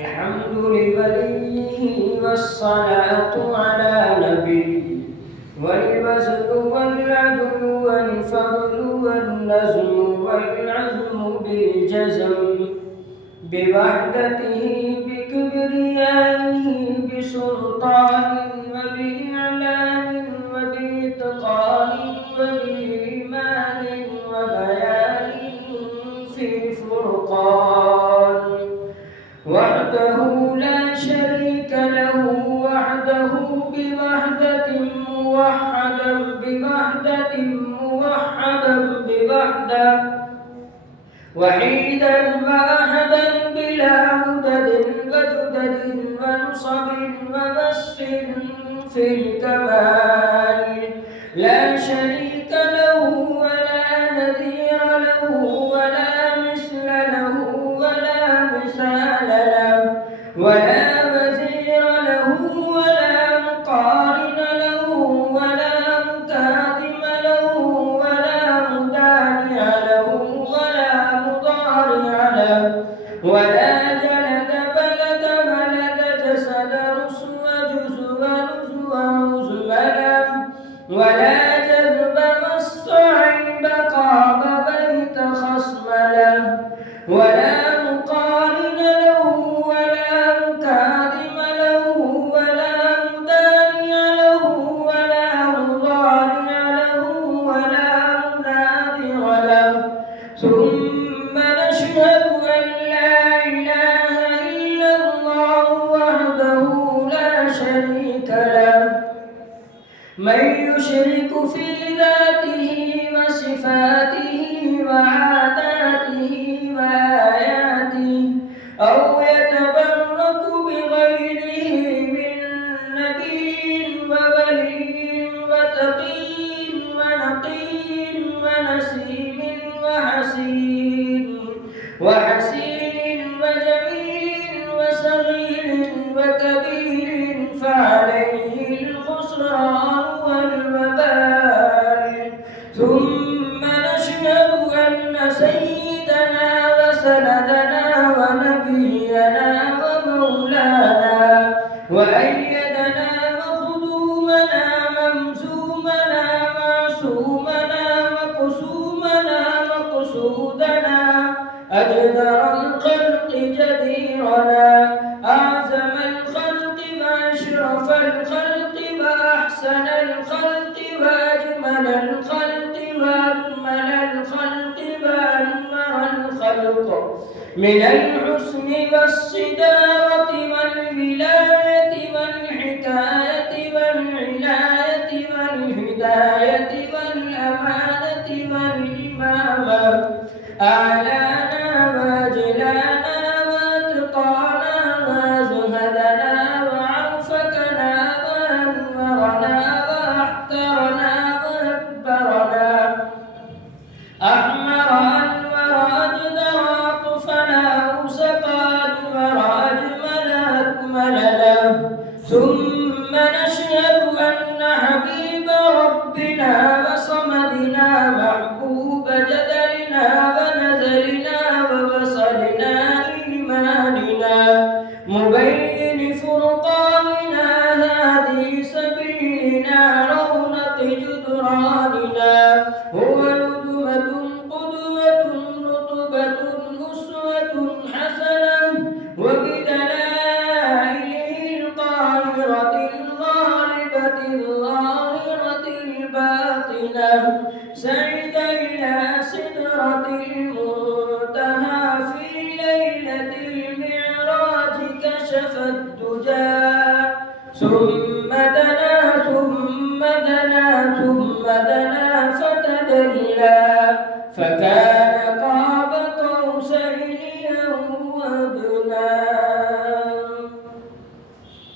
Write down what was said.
الحمد لوليه والصلاة على نبيه والوزن والعدل والفضل والنزم والعزم بالجزم بوحدته بكبريائه بسلطان وبإعلان وبإتقان وبإيمان وبيان في فرقان وحده لا شريك له وحده بوحدة موحدا بوحدة موحدا بوحدة وحيدا وأحدا بلا مدد وجدد ونصب ووصف في الكمال لا شريك له ولا نذير له ولا مثل له ولا مثال له ولا وزير له ولا مقارن له ولا مكاذب له ولا مدانع له ولا مضارع له ولا جلد بلد ملد جسد رسو جزو نزو عزم له ولا جذب مستعيب قاب بيت خصم له ولا مقارن له ولا مكاذب له ولا مدانع له ولا مضارع له ولا مناذر له ثم نشهد أن لا إله إلا الله وحده لا شريك له من يشرك في ذاته وصفاته وعاداته وآياته أو يتبرك بغيره من نبي وولي وتقي ونقي ونسيم وحسين وجميل وصغير وكبير فعليه الخسران والوبال ثم نشهد أن سيدنا وسندنا ونبينا ومولانا وأيدنا مخدومنا ممزومنا معصومنا مقسومنا مقصودنا أجدر الخلق جديرنا أعظم الخلق وأشرف الخلق وأحسن الخلق وأجمل الخلق وأكمل الخلق وأنور الخلق من الحسن والصدارة والولاية والحكاية والعناية والهداية والأمانة والإمامة أعلانا وأجلانا وأتقانا وزهدنا وعرفتنا وأنورنا وأحترنا وأكبرنا أحمر أنور أجدر أطفنا أوسقا أنور أجمل أكمل له ثم نشهد أن حبيب ربنا وصمدنا محبوب جدلنا ونزلنا ووصلنا إيماننا مبين فرقاننا هادي سبيلنا رونق جدراننا هو ندمة قدوة رطبة أسوة حسنة وبدلائله القاهرة الغالبة الظاهرة الباطنة سعد إلى سدرة المنتهى في ليلة المعراج كشف الدجى ثم دنا ثم دنا ثم دنا فتدلى فكان